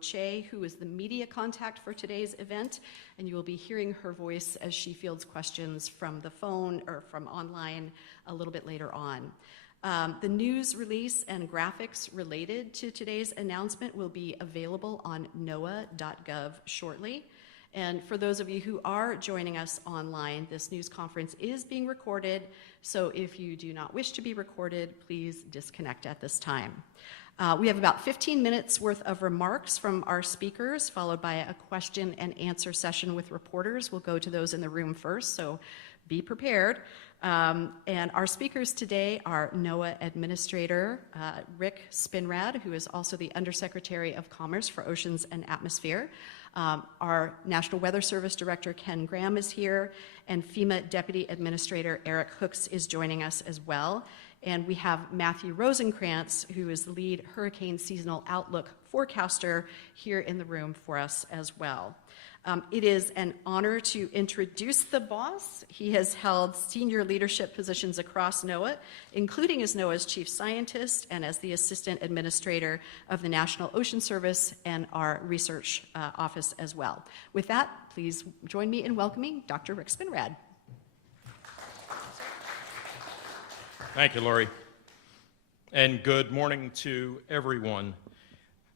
Che, who is the media contact for today's event, and you will be hearing her voice as she fields questions from the phone or from online a little bit later on. The news release and graphics related to today's announcement will be available on NOAA.gov shortly. And for those of you who are joining us online, this news conference is being recorded, so if you do not wish to be recorded, please disconnect at this time. We have about 15 minutes worth of remarks from our speakers, followed by a question and answer session with reporters. We'll go to those in the room first, so be prepared. And our speakers today are NOAA Administrator Rick Spinrad, who is also the Undersecretary of Commerce for Oceans and Atmosphere. Our National Weather Service Director Ken Graham is here, and FEMA Deputy Administrator Eric Hooks is joining us as well. And we have Matthew Rosenkrantz, who is the lead hurricane seasonal outlook forecaster, here in the room for us as well. It is an honor to introduce the boss. He has held senior leadership positions across NOAA, including as NOAA's chief scientist and as the assistant administrator of the National Ocean Service and our research office as well. With that, please join me in welcoming Dr. Rick Spinrad. Thank you, Lori, and good morning to everyone.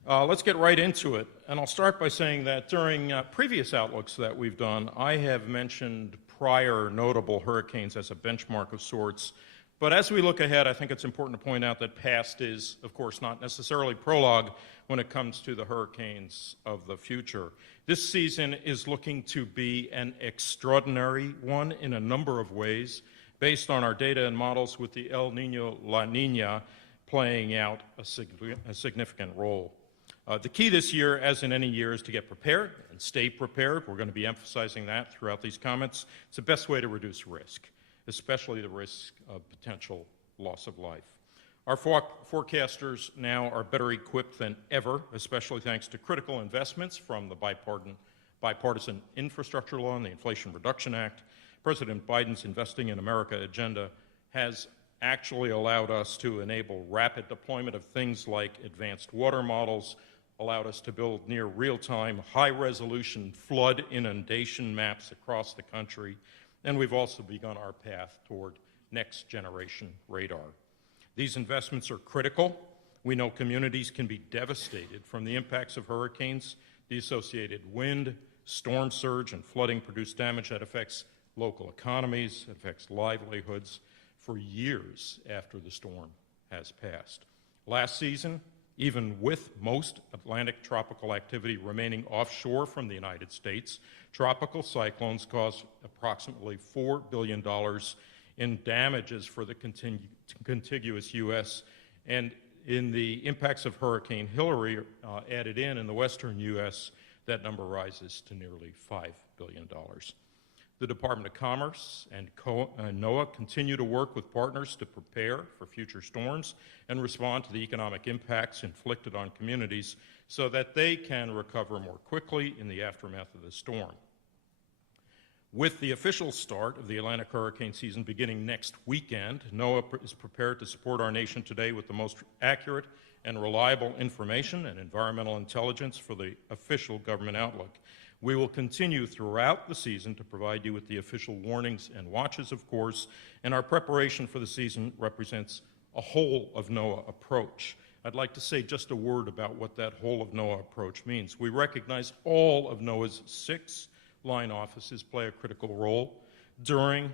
Let's get right into it, and I'll start by saying that during previous outlooks that we've done, I have mentioned prior notable hurricanes as a benchmark of sorts, but as we look ahead, I think it's important to point out that past is, of course, not necessarily prologue when it comes to the hurricanes of the future. This season is looking to be an extraordinary one in a number of ways, based on our data and models with the El Nino La Nina playing out a significant role. The key this year, as in any year, is to get prepared and stay prepared. We're going to be emphasizing that throughout these comments. It's the best way to reduce risk, especially the risk of potential loss of life. Our forecasters now are better equipped than ever, especially thanks to critical investments from the bipartisan infrastructure law and the Inflation Reduction Act. President Biden's Investing in America agenda has actually allowed us to enable rapid deployment of things like advanced water models, allowed us to build near real-time, high-resolution flood inundation maps across the country, and we've also begun our path toward next-generation radar. These investments are critical. We know communities can be devastated from the impacts of hurricanes. The associated wind, storm surge, and flooding produce damage that affects local economies, affects livelihoods for years after the storm has passed. Last season, even with most Atlantic tropical activity remaining offshore from the United States, tropical cyclones caused approximately $4 billion in damages for the contiguous U.S., and in the impacts of Hurricane Hillary added in the western U.S., that number rises to nearly $5 billion. The Department of Commerce and NOAA continue to work with partners to prepare for future storms and respond to the economic impacts inflicted on communities so that they can recover more quickly in the aftermath of the storm. With the official start of the Atlantic hurricane season beginning next weekend, NOAA is prepared to support our nation today with the most accurate and reliable information and environmental intelligence for the official government outlook. We will continue throughout the season to provide you with the official warnings and watches, of course, and our preparation for the season represents a whole of NOAA approach. I'd like to say just a word about what that whole of NOAA approach means. We recognize all of NOAA's 6 line offices play a critical role during,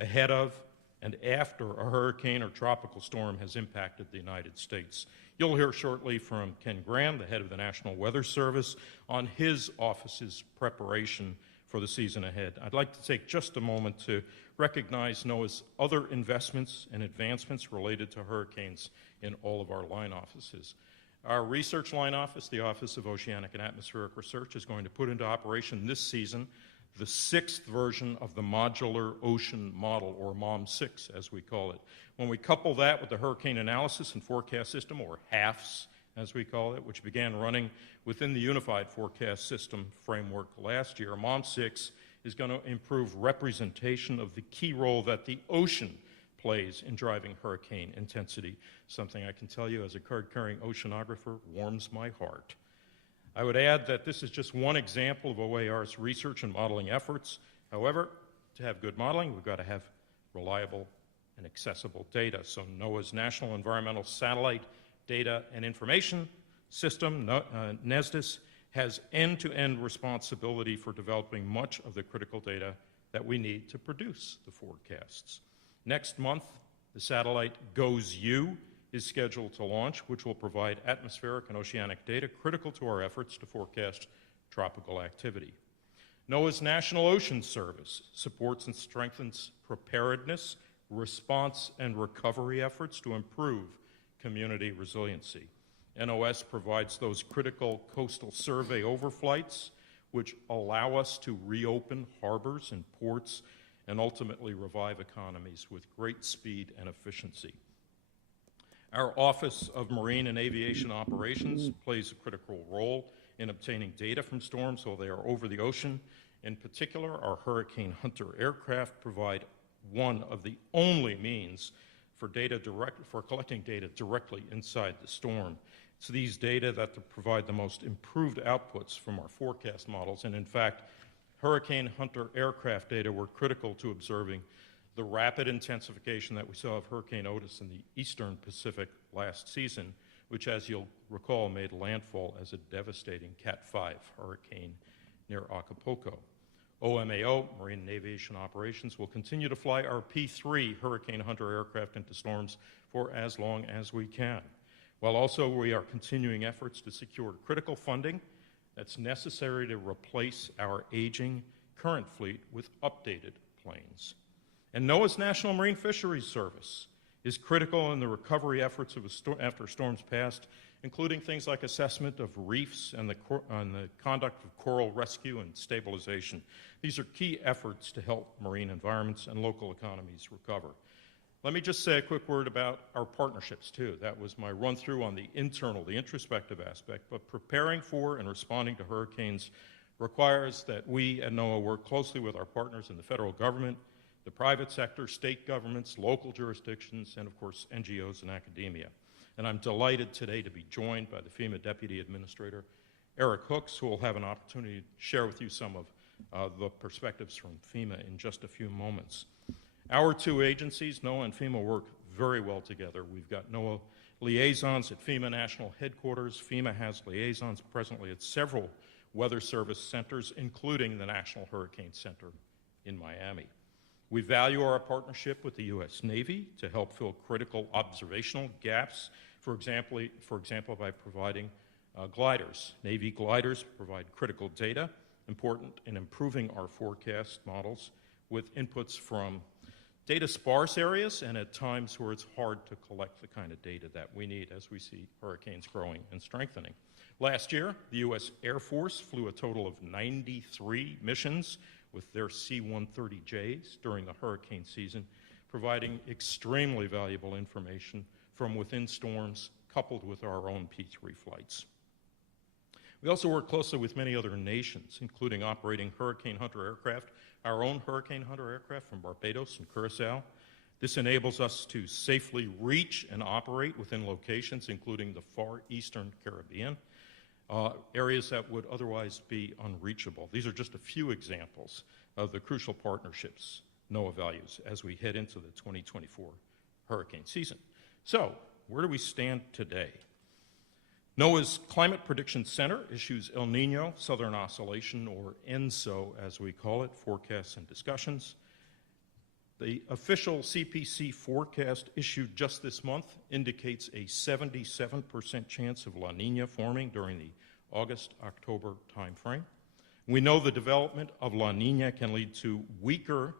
ahead of, and after a hurricane or tropical storm has impacted the United States. You'll hear shortly from Ken Graham, the head of the National Weather Service, on his office's preparation for the season ahead. I'd like to take just a moment to recognize NOAA's other investments and advancements related to hurricanes in all of our line offices. Our research line office, the Office of Oceanic and Atmospheric Research, is going to put into operation this season the 6th version of the Modular Ocean Model, or MOM6, as we call it. When we couple that with the Hurricane Analysis and Forecast System, or HAFS, as we call it, which began running within the Unified Forecast System framework last year, MOM6 is going to improve representation of the key role that the ocean plays in driving hurricane intensity. Something I can tell you as a card-carrying oceanographer warms my heart. I would add that this is just one example of OAR's research and modeling efforts. However, to have good modeling, we've got to have reliable and accessible data. So NOAA's National Environmental Satellite Data and Information System, NESDIS, has end-to-end responsibility for developing much of the critical data that we need to produce the forecasts. Next month, the satellite GOES-U is scheduled to launch, which will provide atmospheric and oceanic data critical to our efforts to forecast tropical activity. NOAA's National Ocean Service supports and strengthens preparedness, response, and recovery efforts to improve community resiliency. NOS provides those critical coastal survey overflights which allow us to reopen harbors and ports and ultimately revive economies with great speed and efficiency. Our Office of Marine and Aviation Operations plays a critical role in obtaining data from storms while they are over the ocean. In particular, our Hurricane Hunter aircraft provide one of the only means for collecting data directly inside the storm. It's these data that provide the most improved outputs from our forecast models, and in fact, Hurricane Hunter aircraft data were critical to observing the rapid intensification that we saw of Hurricane Otis in the eastern Pacific last season, which, as you'll recall, made landfall as a devastating Cat 5 hurricane near Acapulco. OMAO, Marine and Aviation Operations, will continue to fly our P-3 Hurricane Hunter aircraft into storms for as long as we can, while also we are continuing efforts to secure critical funding that's necessary to replace our aging current fleet with updated planes. And NOAA's National Marine Fisheries Service is critical in the recovery efforts after storms past, including things like assessment of reefs and the conduct of coral rescue and stabilization. These are key efforts to help marine environments and local economies recover. Let me just say a quick word about our partnerships, too. That was my run-through on the internal, the introspective aspect, but preparing for and responding to hurricanes requires that we at NOAA work closely with our partners in the federal government, the private sector, state governments, local jurisdictions, and of course, NGOs and academia. And I'm delighted today to be joined by the FEMA Deputy Administrator, Eric Hooks, who will have an opportunity to share with you some of the perspectives from FEMA in just a few moments. Our two agencies, NOAA and FEMA, work very well together. We've got NOAA liaisons at FEMA National Headquarters. FEMA has liaisons presently at several Weather Service centers, including the National Hurricane Center in Miami. We value our partnership with the U.S. Navy to help fill critical observational gaps, for example, by providing gliders. Navy gliders provide critical data important in improving our forecast models with inputs from data-sparse areas and at times where it's hard to collect the kind of data that we need as we see hurricanes growing and strengthening. Last year, the U.S. Air Force flew a total of 93 missions with their C-130Js during the hurricane season, providing extremely valuable information from within storms coupled with our own P-3 flights. We also work closely with many other nations, including operating Hurricane Hunter aircraft, our own Hurricane Hunter aircraft from Barbados and Curacao. This enables us to safely reach and operate within locations, including the far eastern Caribbean, areas that would otherwise be unreachable. These are just a few examples of the crucial partnerships NOAA values as we head into the 2024 hurricane season. So, where do we stand today? NOAA's Climate Prediction Center issues El Nino, Southern Oscillation, or ENSO as we call it, forecasts and discussions. The official CPC forecast issued just this month indicates a 77% chance of La Nina forming during the August-October timeframe. We know the development of La Nina can lead to weaker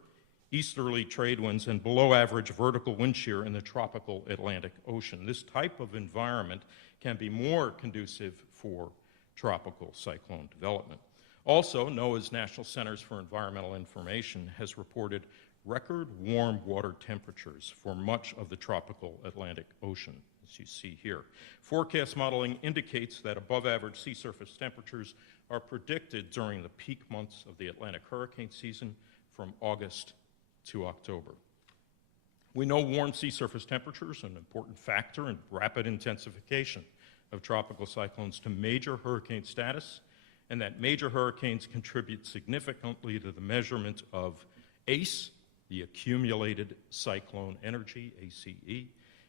easterly trade winds and below-average vertical wind shear in the tropical Atlantic Ocean. This type of environment can be more conducive for tropical cyclone development. Also, NOAA's National Centers for Environmental Information has reported record warm water temperatures for much of the tropical Atlantic Ocean, as you see here. Forecast modeling indicates that above-average sea surface temperatures are predicted during the peak months of the Atlantic hurricane season from August to October. We know warm sea surface temperatures are an important factor in rapid intensification of tropical cyclones to major hurricane status, and that major hurricanes contribute significantly to the measurement of ACE, the accumulated cyclone energy, ACE.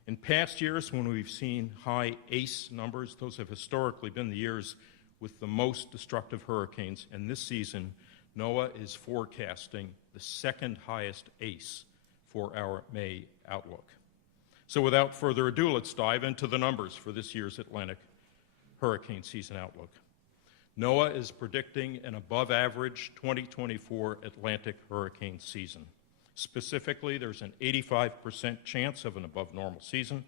In past years, when we've seen high ACE numbers, those have historically been the years with the most destructive hurricanes, and this season, NOAA is forecasting the second highest ACE for our May outlook. So without further ado, let's dive into the numbers for this year's Atlantic hurricane season outlook. NOAA is predicting an above-average 2024 Atlantic hurricane season. Specifically, there's an 85% chance of an above-normal season,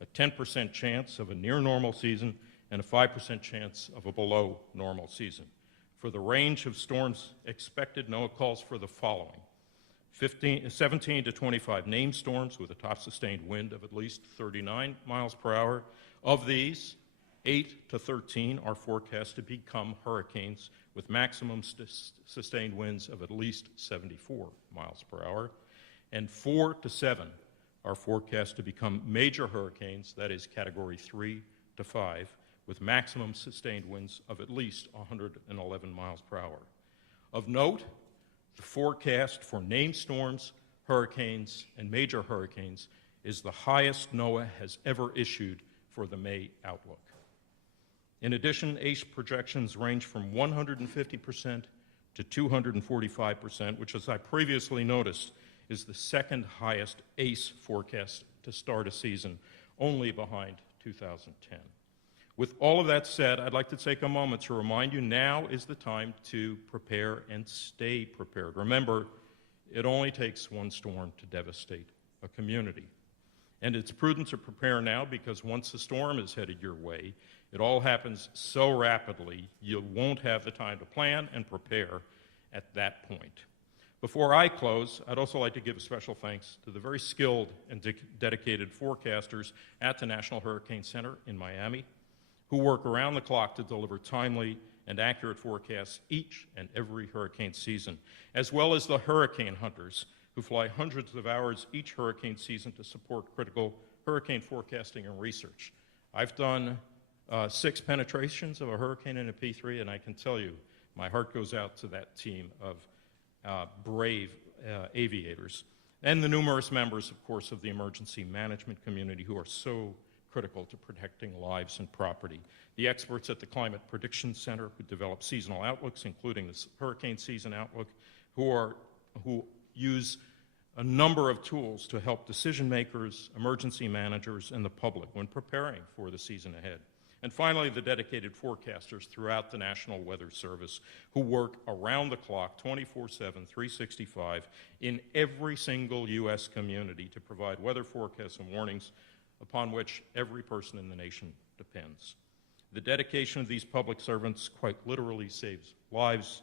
a 10% chance of a near-normal season, and a 5% chance of a below-normal season. For the range of storms expected, NOAA calls for the following: 17 to 25 named storms with a top sustained wind of at least 39 miles per hour. Of these, 8 to 13 are forecast to become hurricanes with maximum sustained winds of at least 74 miles per hour, and 4 to 7 are forecast to become major hurricanes, that is Category 3 to 5, with maximum sustained winds of at least 111 miles per hour. Of note, the forecast for named storms, hurricanes, and major hurricanes is the highest NOAA has ever issued for the May outlook. In addition, ACE projections range from 150% to 245%, which, as I previously noticed, is the second highest ACE forecast to start a season, only behind 2010. With all of that said, I'd like to take a moment to remind you now is the time to prepare and stay prepared. Remember, it only takes one storm to devastate a community. And it's prudent to prepare now because once the storm is headed your way, it all happens so rapidly, you won't have the time to plan and prepare at that point. Before I close, I'd also like to give a special thanks to the very skilled and dedicated forecasters at the National Hurricane Center in Miami, who work around the clock to deliver timely and accurate forecasts each and every hurricane season, as well as the hurricane hunters who fly hundreds of hours each hurricane season to support critical hurricane forecasting and research. I've done 6 penetrations of a hurricane in a P3, and I can tell you, my heart goes out to that team of brave aviators, and the numerous members, of course, of the emergency management community who are so critical to protecting lives and property. The experts at the Climate Prediction Center who develop seasonal outlooks, including the hurricane season outlook, who use a number of tools to help decision makers, emergency managers, and the public when preparing for the season ahead. And finally, the dedicated forecasters throughout the National Weather Service who work around the clock, 24/7, 365, in every single U.S. community to provide weather forecasts and warnings upon which every person in the nation depends. The dedication of these public servants quite literally saves lives,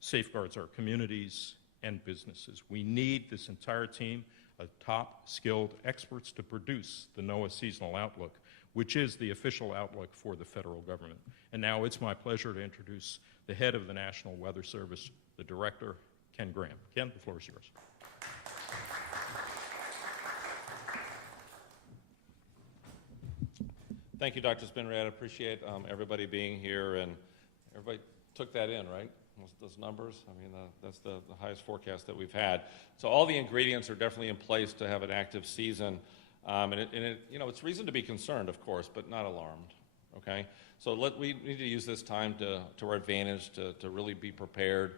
safeguards our communities and businesses. We need this entire team of top skilled experts to produce the NOAA Seasonal Outlook, which is the official outlook for the federal government. And now it's my pleasure to introduce the head of the National Weather Service, the director, Ken Graham. Ken, the floor is yours. Thank you, Dr. Spinrad. I appreciate everybody being here, and everybody took that in, right? Those numbers. I mean, that's the highest forecast that we've had. So all the ingredients are definitely in place to have an active season, it's reason to be concerned, of course, but not alarmed. Okay. So we need to use this time to our advantage to really be prepared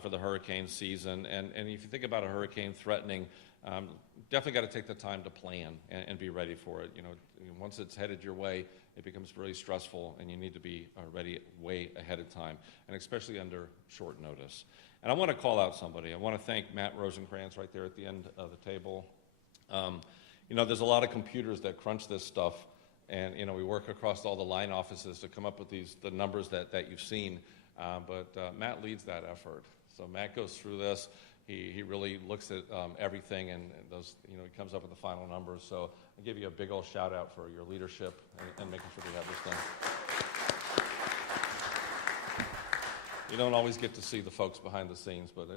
for the hurricane season. And if you think about a hurricane threatening, definitely got to take the time to plan and be ready for it. Once it's headed your way, it becomes really stressful, and you need to be ready way ahead of time, and especially under short notice. And I want to call out somebody. I want to thank Matt Rosencrantz right there at the end of the table. There's a lot of computers that crunch this stuff, and we work across all the line offices to come up with the numbers that you've seen. But Matt leads that effort. So Matt goes through this. He really looks at everything, and he comes up with the final numbers. So I give you a big old shout out for your leadership and making sure we have this done. You don't always get to see the folks behind the scenes, but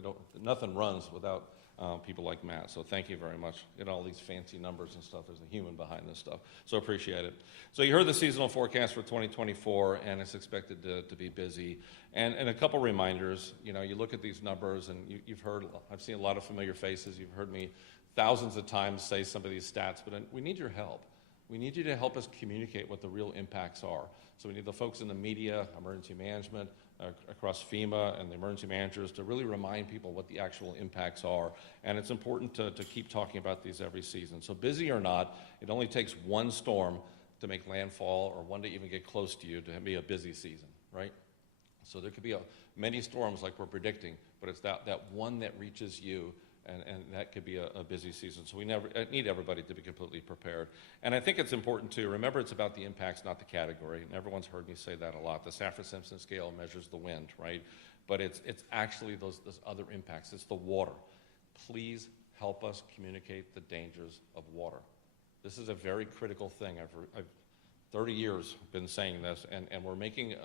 nothing runs without people like Matt. So thank you very much. You know, all these fancy numbers and stuff. There's a human behind this stuff. So appreciate it. So you heard the seasonal forecast for 2024, and it's expected to be busy. And a couple reminders. You know, you look at these numbers, and you've heard, I've seen a lot of familiar faces. You've heard me thousands of times say some of these stats, but we need your help. We need you to help us communicate what the real impacts are. So we need the folks in the media, emergency management, across FEMA and the emergency managers to really remind people what the actual impacts are. And it's important to keep talking about these every season. So busy or not, it only takes one storm to make landfall or one to even get close to you to be a busy season, right? So there could be many storms like we're predicting, but it's that one that reaches you, and that could be a busy season. So we need everybody to be completely prepared. And I think it's important to remember it's about the impacts, not the category. And everyone's heard me say that a lot. The Saffir-Simpson scale measures the wind, right? But it's actually those other impacts. It's the water. Please help us communicate the dangers of water. This is a very critical thing. I've 30 years been saying this, and we're making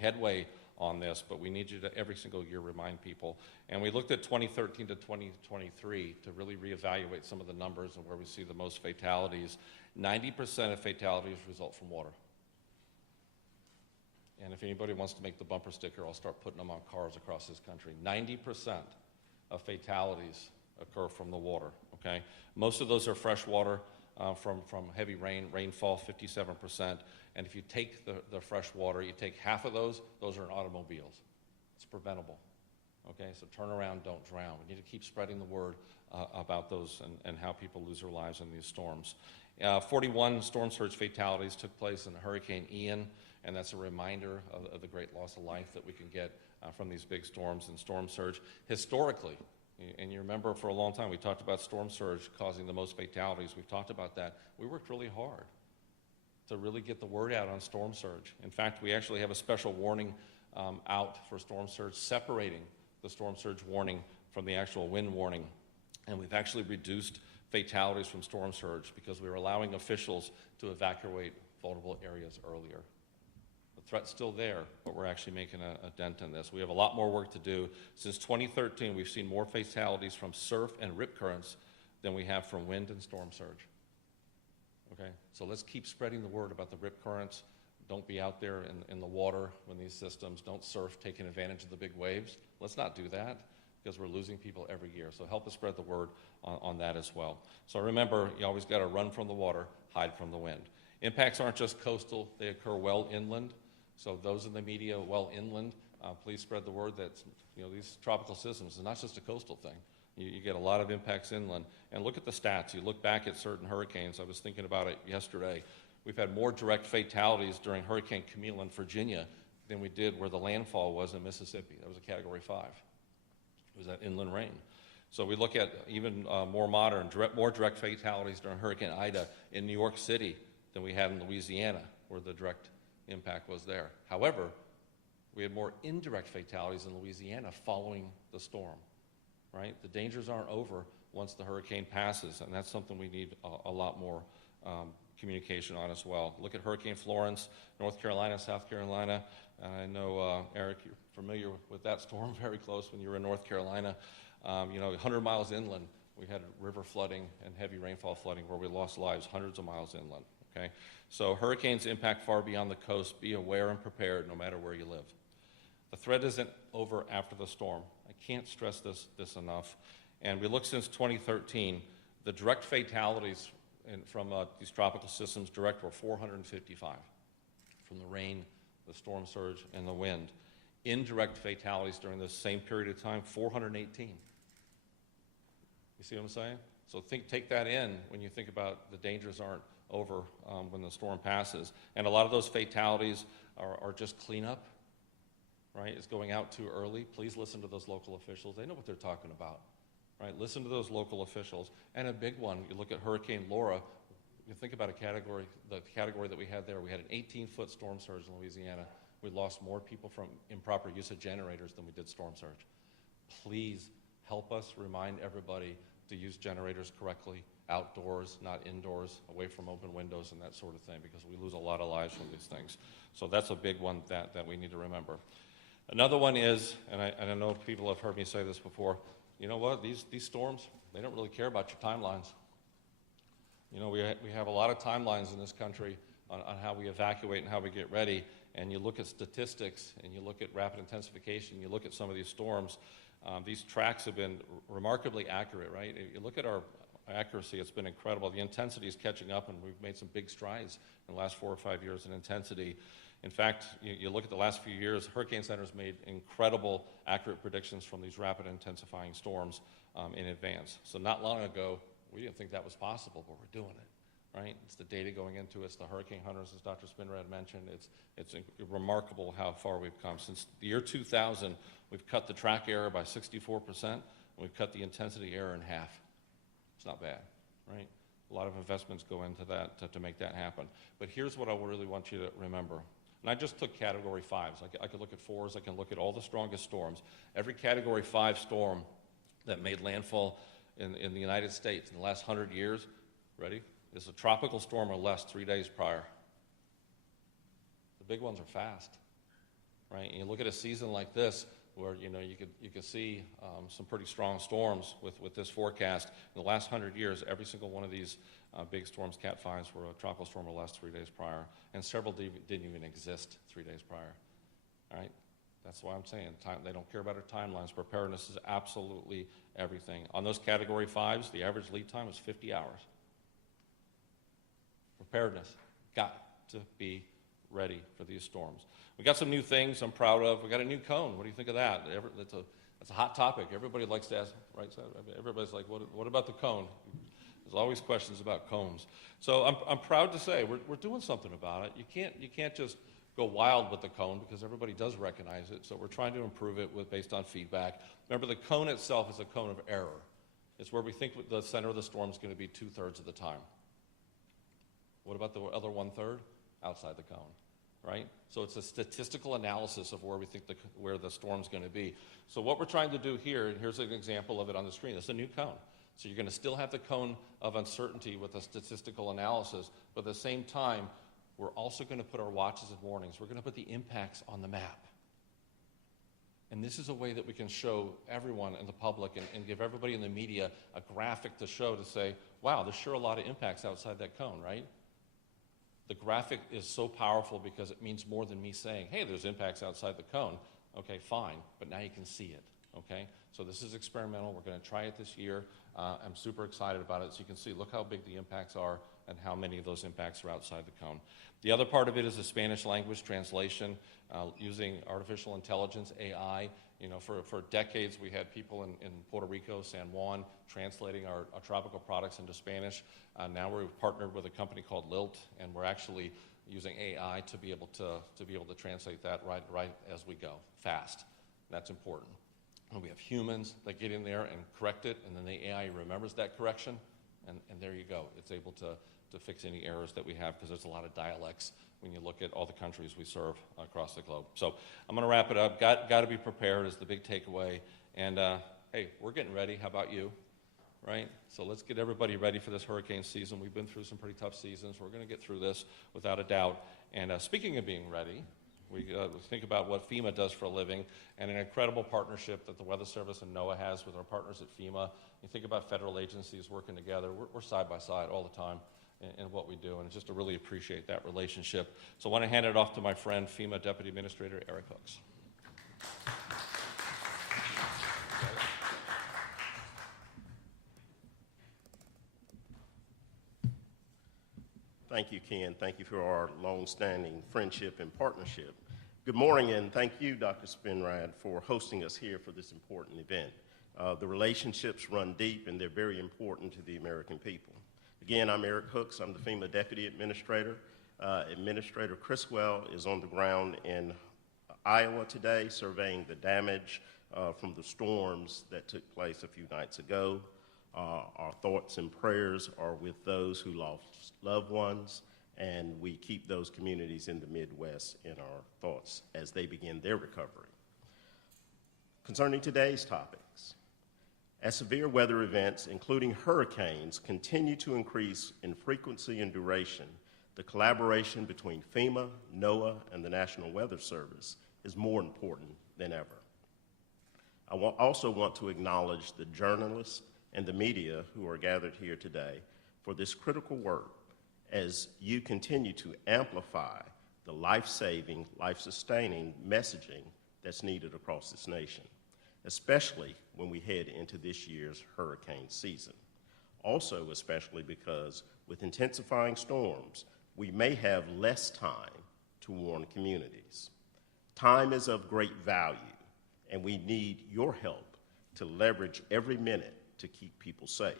headway on this, but we need you to every single year remind people. And we looked at 2013 to 2023 to really reevaluate some of the numbers and where we see the most fatalities. 90% of fatalities result from water. And if anybody wants to make the bumper sticker, I'll start putting them on cars across this country. 90% of fatalities occur from the water, okay? Most of those are fresh water from heavy rainfall, 57%. And if you take the fresh water, you take half of those are in automobiles. It's preventable, okay? So turn around, don't drown. We need to keep spreading the word about those and how people lose their lives in these storms. 41 storm surge fatalities took place in Hurricane Ian, and that's a reminder of the great loss of life that we can get from these big storms and storm surge. Historically, and you remember for a long time we talked about storm surge causing the most fatalities. We've talked about that. We worked really hard to really get the word out on storm surge. In fact, we actually have a special warning out for storm surge, separating the storm surge warning from the actual wind warning. And we've actually reduced fatalities from storm surge because we were allowing officials to evacuate vulnerable areas earlier. The threat's still there, but we're actually making a dent in this. We have a lot more work to do. Since 2013, we've seen more fatalities from surf and rip currents than we have from wind and storm surge. Okay, so let's keep spreading the word about the rip currents. Don't be out there in the water when these systems, don't surf taking advantage of the big waves. Let's not do that because we're losing people every year. So help us spread the word on that as well. So remember, you always got to run from the water, hide from the wind. Impacts aren't just coastal, they occur well inland. So those in the media well inland, please spread the word that these tropical systems is not just a coastal thing. You get a lot of impacts inland. And look at the stats. You look back at certain hurricanes. I was thinking about it yesterday. We've had more direct fatalities during Hurricane Camille in Virginia than we did where the landfall was in Mississippi. That was a Category 5. It was that inland rain. So we look at even more modern, more direct fatalities during Hurricane Ida in New York City than we had in Louisiana, where the direct impact was there. However, we had more indirect fatalities in Louisiana following the storm. Right? The dangers aren't over once the hurricane passes, and that's something we need a lot more communication on as well. Look at Hurricane Florence, North Carolina, South Carolina. I know, Eric, you're familiar with that storm very close when you were in North Carolina. 100 miles inland, we had river flooding and heavy rainfall flooding where we lost lives hundreds of miles inland. Okay? So hurricanes impact far beyond the coast. Be aware and prepared no matter where you live. The threat isn't over after the storm. I can't stress this enough. And we look since 2013, the direct fatalities from these tropical systems direct were 455 from the rain, the storm surge, and the wind. Indirect fatalities during this same period of time, 418. You see what I'm saying? So take that in when you think about the dangers aren't over when the storm passes. And a lot of those fatalities are just cleanup. Right, it's going out too early. Please listen to those local officials. They know what they're talking about. Right, listen to those local officials. And a big one, you look at Hurricane Laura, you think about the category that we had there. We had an 18-foot storm surge in Louisiana. We lost more people from improper use of generators than we did storm surge. Please help us remind everybody to use generators correctly, outdoors, not indoors, away from open windows and that sort of thing, because we lose a lot of lives from these things. So that's a big one that we need to remember. Another one is, and I know people have heard me say this before, you know what, these storms, they don't really care about your timelines. You know, we have a lot of timelines in this country on how we evacuate and how we get ready, and you look at statistics, and you look at rapid intensification, you look at some of these storms, these tracks have been remarkably accurate, right? If you look at our accuracy, it's been incredible. The intensity is catching up, and we've made some big strides in the last 4 or 5 years in intensity. In fact, you look at the last few years, Hurricane Center's made incredible accurate predictions from these rapid intensifying storms in advance. So not long ago, we didn't think that was possible, but we're doing it, right? It's the data going into it. It's the hurricane hunters, as Dr. Spinrad mentioned. It's remarkable how far we've come. Since the year 2000, we've cut the track error by 64%, and we've cut the intensity error in half. It's not bad, right? A lot of investments go into that to make that happen. But here's what I really want you to remember. And I just took Category 5s. I could look at 4s. I can look at all the strongest storms. Every Category 5 storm that made landfall in the United States in the last 100 years, ready, is a tropical storm or less 3 days prior. The big ones are fast, right? And you look at a season like this, where you could see some pretty strong storms with this forecast. In the last 100 years, every single one of these big storms, Cat 5s, were a tropical storm or less 3 days prior, and several didn't even exist 3 days prior. All right, that's why I'm saying they don't care about our timelines. Preparedness is absolutely everything. On those Category 5s, the average lead time is 50 hours. Preparedness, got to be ready for these storms. We got some new things I'm proud of. We got a new cone. What do you think of that? That's a hot topic. Everybody likes to ask, right? So everybody's like, what about the cone? There's always questions about cones. So I'm proud to say we're doing something about it. You can't just go wild with the cone because everybody does recognize it. So we're trying to improve it based on feedback. Remember, the cone itself is a cone of error. It's where we think the center of the storm is going to be 2/3 of the time. What about the other 1/3? Outside the cone, right? So it's a statistical analysis of where we think where the storm's going to be. So what we're trying to do here, and here's an example of it on the screen, it's a new cone. So you're going to still have the cone of uncertainty with a statistical analysis, but at the same time, we're also going to put our watches and warnings. We're going to put the impacts on the map. And this is a way that we can show everyone in the public and give everybody in the media a graphic to show to say, wow, there's sure a lot of impacts outside that cone, right? The graphic is so powerful because it means more than me saying, hey, there's impacts outside the cone. Okay, fine, but now you can see it, okay? So this is experimental. We're going to try it this year. I'm super excited about it. So you can see, look how big the impacts are and how many of those impacts are outside the cone. The other part of it is the Spanish language translation using artificial intelligence, AI. You know, for decades, we had people in Puerto Rico, San Juan, translating our tropical products into Spanish. Now we've partnered with a company called Lilt, and we're actually using AI to be able to translate that right as we go, fast. That's important. And we have humans that get in there and correct it, and then the AI remembers that correction, and there you go. It's able to fix any errors that we have because there's a lot of dialects when you look at all the countries we serve across the globe. So I'm going to wrap it up. Got to be prepared is the big takeaway. And, hey, we're getting ready. How about you? Right? So let's get everybody ready for this hurricane season. We've been through some pretty tough seasons. We're going to get through this without a doubt. And speaking of being ready, we think about what FEMA does for a living and an incredible partnership that the Weather Service and NOAA has with our partners at FEMA. You think about federal agencies working together. We're side by side all the time in what we do, and just to really appreciate that relationship. So I want to hand it off to my friend, FEMA Deputy Administrator Eric Hooks. Thank you, Ken. Thank you for our long-standing friendship and partnership. Good morning, and thank you, Dr. Spinrad, for hosting us here for this important event. The relationships run deep, and they're very important to the American people. Again, I'm Eric Hooks. I'm the FEMA Deputy Administrator. Administrator Criswell is on the ground in Iowa today, surveying the damage from the storms that took place a few nights ago. Our thoughts and prayers are with those who lost loved ones, and we keep those communities in the Midwest in our thoughts as they begin their recovery. Concerning today's topics, as severe weather events, including hurricanes, continue to increase in frequency and duration, the collaboration between FEMA, NOAA, and the National Weather Service is more important than ever. I also want to acknowledge the journalists and the media who are gathered here today for this critical work as you continue to amplify the life-saving, life-sustaining messaging that's needed across this nation, especially when we head into this year's hurricane season. Also, especially because with intensifying storms, we may have less time to warn communities. Time is of great value, and we need your help to leverage every minute to keep people safe.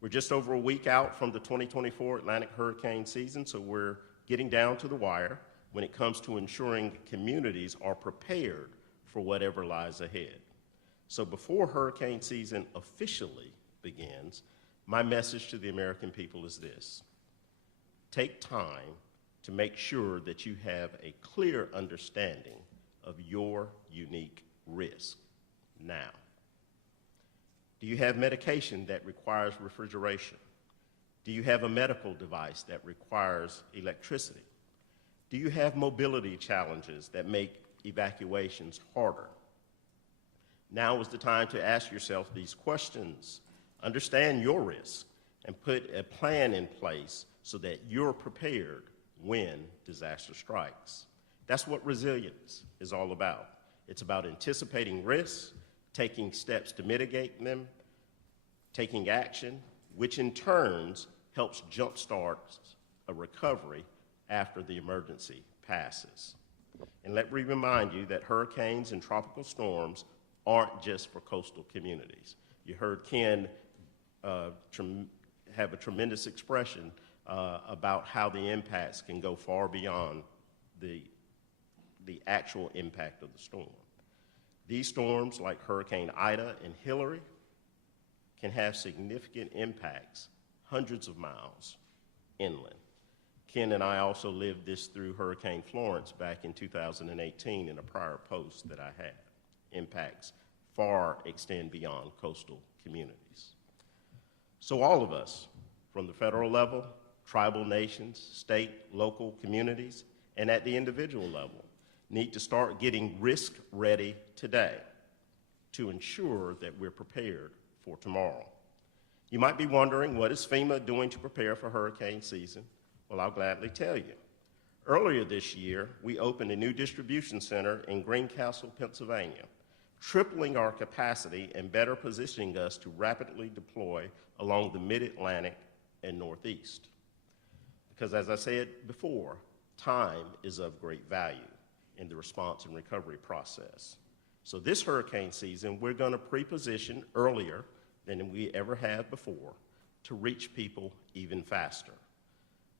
We're just over a week out from the 2024 Atlantic hurricane season, so we're getting down to the wire when it comes to ensuring communities are prepared for whatever lies ahead. So before hurricane season officially begins, my message to the American people is this: take time to make sure that you have a clear understanding of your unique risk now. Do you have medication that requires refrigeration? Do you have a medical device that requires electricity? Do you have mobility challenges that make evacuations harder? Now is the time to ask yourself these questions, understand your risk, and put a plan in place so that you're prepared when disaster strikes. That's what resilience is all about. It's about anticipating risks, taking steps to mitigate them, taking action, which in turn helps jumpstart a recovery after the emergency passes. And let me remind you that hurricanes and tropical storms aren't just for coastal communities. You heard Ken have a tremendous expression about how the impacts can go far beyond the actual impact of the storm. These storms, like Hurricane Ida and Hillary, can have significant impacts hundreds of miles inland. Ken and I also lived this through Hurricane Florence back in 2018 in a prior post that I had. Impacts far extend beyond coastal communities. So all of us, from the federal level, tribal nations, state, local communities, and at the individual level, need to start getting risk ready today to ensure that we're prepared for tomorrow. You might be wondering, what is FEMA doing to prepare for hurricane season? Well, I'll gladly tell you. Earlier this year, we opened a new distribution center in Greencastle, Pennsylvania, tripling our capacity and better positioning us to rapidly deploy along the mid-Atlantic and Northeast. Because as I said before, time is of great value in the response and recovery process. So this hurricane season, we're going to pre-position earlier than we ever have before to reach people even faster.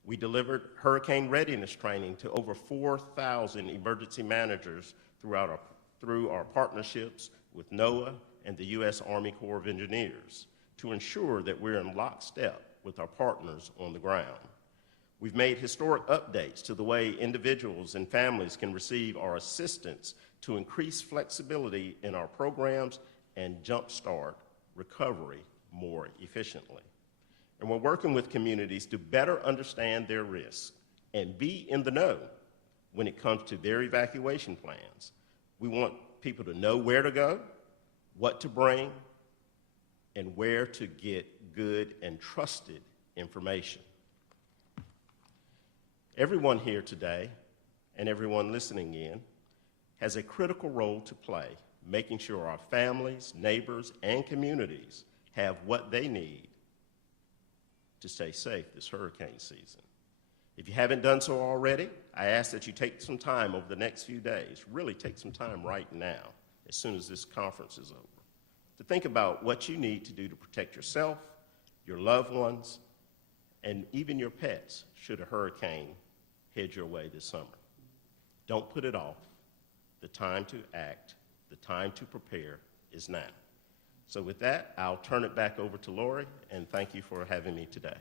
We delivered hurricane readiness training to over 4,000 emergency managers through our partnerships with NOAA and the U.S. Army Corps of Engineers to ensure that we're in lockstep with our partners on the ground. We've made historic updates to the way individuals and families can receive our assistance to increase flexibility in our programs and jumpstart recovery more efficiently. And we're working with communities to better understand their risks and be in the know when it comes to their evacuation plans. We want people to know where to go, what to bring, and where to get good and trusted information. Everyone here today, and everyone listening in, has a critical role to play, making sure our families, neighbors, and communities have what they need to stay safe this hurricane season. If you haven't done so already, I ask that you take some time over the next few days, really take some time right now, as soon as this conference is over, to think about what you need to do to protect yourself, your loved ones, and even your pets should a hurricane head your way this summer. Don't put it off. The time to act, the time to prepare is now. So with that, I'll turn it back over to Lori, and thank you for having me today.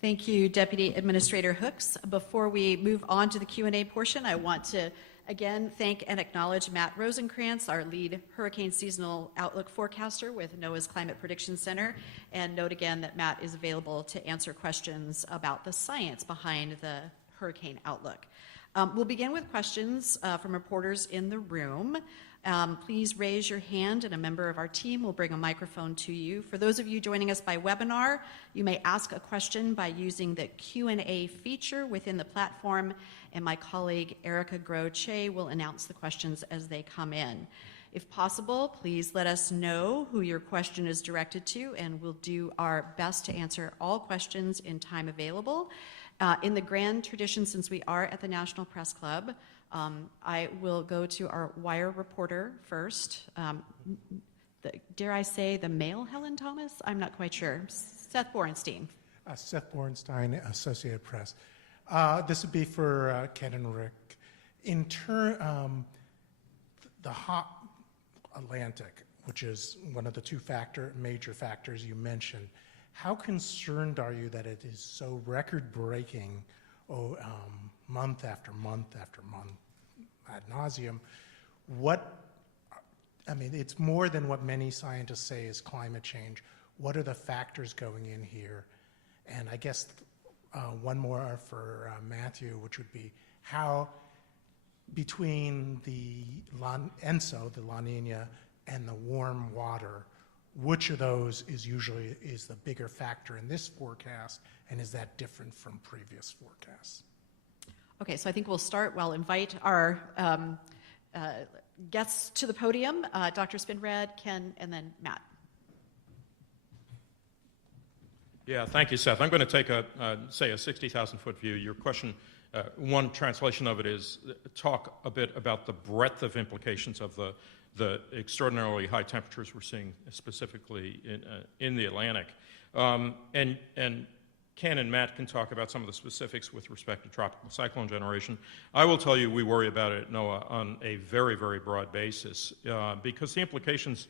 Thank you, Deputy Administrator Hooks. Before we move on to the Q&A portion, I want to again thank and acknowledge Matt Rosenkrantz, our lead hurricane seasonal outlook forecaster with NOAA's Climate Prediction Center, and note again that Matt is available to answer questions about the science behind the hurricane outlook. We'll begin with questions from reporters in the room. Please raise your hand and a member of our team will bring a microphone to you. For those of you joining us by webinar, you may ask a question by using the Q&A feature within the platform, and my colleague Erica Groche will announce the questions as they come in. If possible, please let us know who your question is directed to, and we'll do our best to answer all questions in time available. In the grand tradition, since we are at the National Press Club, I will go to our wire reporter first. Dare I say the male Helen Thomas? I'm not quite sure. Seth Borenstein. Seth Borenstein, Associated Press. This would be for Ken and Rick. The hot Atlantic, which is one of the two major factors you mentioned, how concerned are you that it is so record-breaking month after month after month ad nauseum? It's more than what many scientists say is climate change. What are the factors going in here? And I guess one more for Matthew, which would be how between the ENSO, the La Nina, and the warm water, which of those is the bigger factor in this forecast, and is that different from previous forecasts? Okay, so I think we'll start. We'll invite our guests to the podium, Dr. Spinrad, Ken, and then Matt. Yeah, thank you, Seth. I'm going to take a 60,000-foot view. Your question, one translation of it is talk a bit about the breadth of implications of the extraordinarily high temperatures we're seeing specifically in the Atlantic. And Ken and Matt can talk about some of the specifics with respect to tropical cyclone generation. I will tell you we worry about it at NOAA on a very, very broad basis because the implications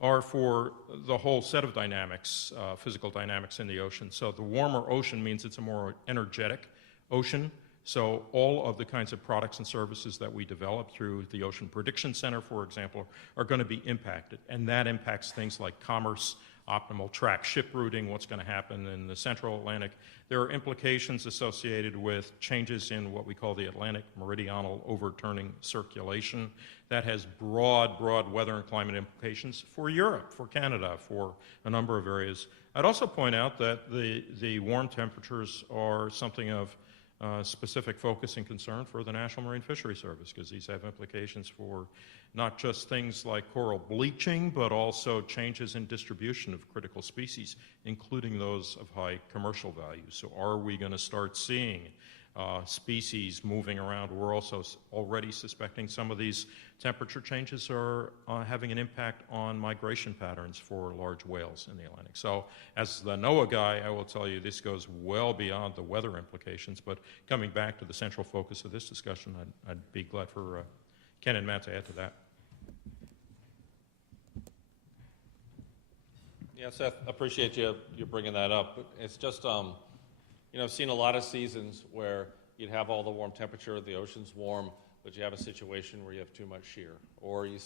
are for the whole set of dynamics, physical dynamics in the ocean. So the warmer ocean means it's a more energetic ocean. So all of the kinds of products and services that we develop through the Ocean Prediction Center, for example, are going to be impacted. And that impacts things like commerce, optimal track ship routing, what's going to happen in the central Atlantic. There are implications associated with changes in what we call the Atlantic meridional overturning circulation. That has broad weather and climate implications for Europe, for Canada, for a number of areas. I'd also point out that the warm temperatures are something of specific focus and concern for the National Marine Fisheries Service because these have implications for not just things like coral bleaching, but also changes in distribution of critical species, including those of high commercial value. So are we going to start seeing species moving around? We're also already suspecting some of these temperature changes are having an impact on migration patterns for large whales in the Atlantic. So as the NOAA guy, I will tell you this goes well beyond the weather implications, but coming back to the central focus of this discussion, I'd be glad for Ken and Matt to add to that. Yeah, Seth, appreciate you bringing that up. It's just, I've seen a lot of seasons where you'd have all the warm temperature, the ocean's warm, but you have a situation where you have too much shear. Or you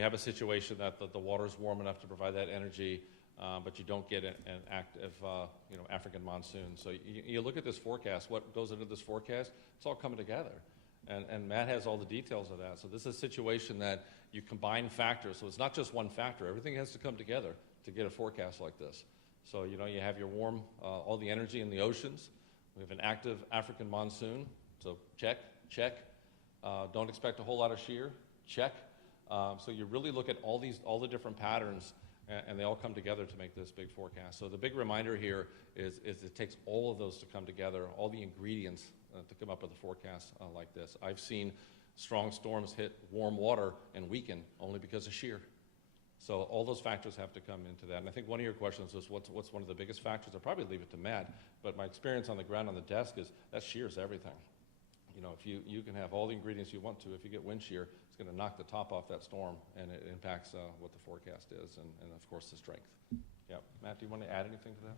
have a situation that the water's warm enough to provide that energy, but you don't get an active, African monsoon. So you look at this forecast, what goes into this forecast, it's all coming together. And Matt has all the details of that. So this is a situation that you combine factors. So it's not just one factor. Everything has to come together to get a forecast like this. So, you have your warm, all the energy in the oceans. We have an active African monsoon. So check. Don't expect a whole lot of shear. Check. So you really look at all the different patterns, and they all come together to make this big forecast. So the big reminder here is it takes all of those to come together, all the ingredients to come up with a forecast like this. I've seen strong storms hit warm water and weaken only because of shear. So all those factors have to come into that. And I think one of your questions was what's one of the biggest factors? I'll probably leave it to Matt, but my experience on the ground on the desk is that shear's everything. If you can have all the ingredients you want to, if you get wind shear, it's going to knock the top off that storm, and it impacts what the forecast is, and of course the strength. Yeah, Matt, do you want to add anything to that?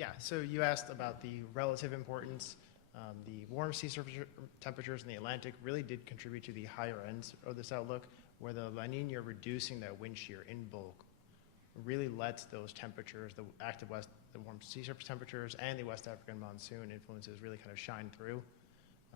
Yeah, so you asked about the relative importance. The warm sea surface temperatures in the Atlantic really did contribute to the higher ends of this outlook, where the La Nina reducing that wind shear in bulk really lets those temperatures, the warm sea surface temperatures and the West African monsoon influences really kind of shine through.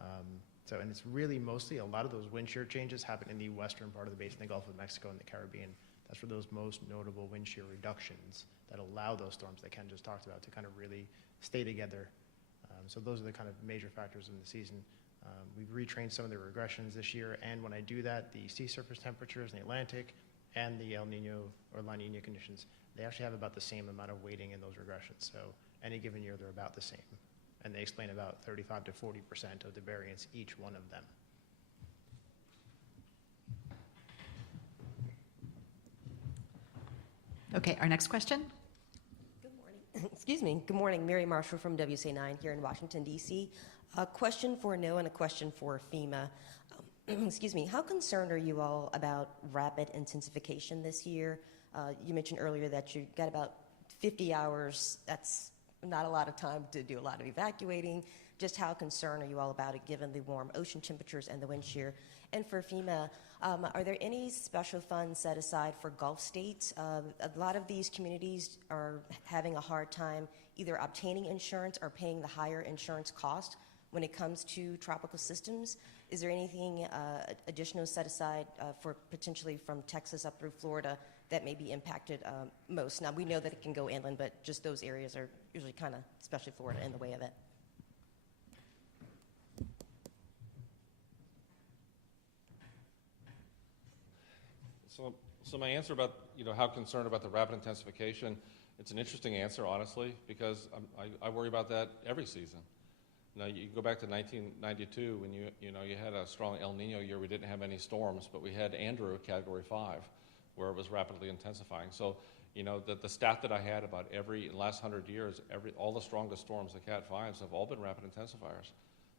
And it's really mostly a lot of those wind shear changes happen in the western part of the basin, the Gulf of Mexico and the Caribbean. That's where those most notable wind shear reductions that allow those storms that Ken just talked about to kind of really stay together. So those are the kind of major factors in the season. We've retrained some of the regressions this year, and when I do that, the sea surface temperatures in the Atlantic and the El Nino or La Nina conditions, they actually have about the same amount of weighting in those regressions. So any given year, they're about the same. And they explain about 35 to 40% of the variance, each one of them. Okay, our next question. Good morning. Excuse me. Good morning. Mary Marshall from WCA9 here in Washington, D.C. A question for NOAA and a question for FEMA. Excuse me. How concerned are you all about rapid intensification this year? You mentioned earlier that you got about 50 hours. That's not a lot of time to do a lot of evacuating. Just how concerned are you all about it given the warm ocean temperatures and the wind shear? And for FEMA, are there any special funds set aside for Gulf states? A lot of these communities are having a hard time either obtaining insurance or paying the higher insurance cost when it comes to tropical systems. Is there anything additional set aside for potentially from Texas up through Florida that may be impacted most? Now, we know that it can go inland, but just those areas are usually kind of, especially Florida, in the way of it. So my answer about how concerned about the rapid intensification, it's an interesting answer, honestly, because I worry about that every season. Now, you go back to 1992 when you had a strong El Nino year. We didn't have any storms, but we had Andrew, Category 5, where it was rapidly intensifying. So, the stat that I had about in the last 100 years, all the strongest storms, the Cat 5s, have all been rapid intensifiers.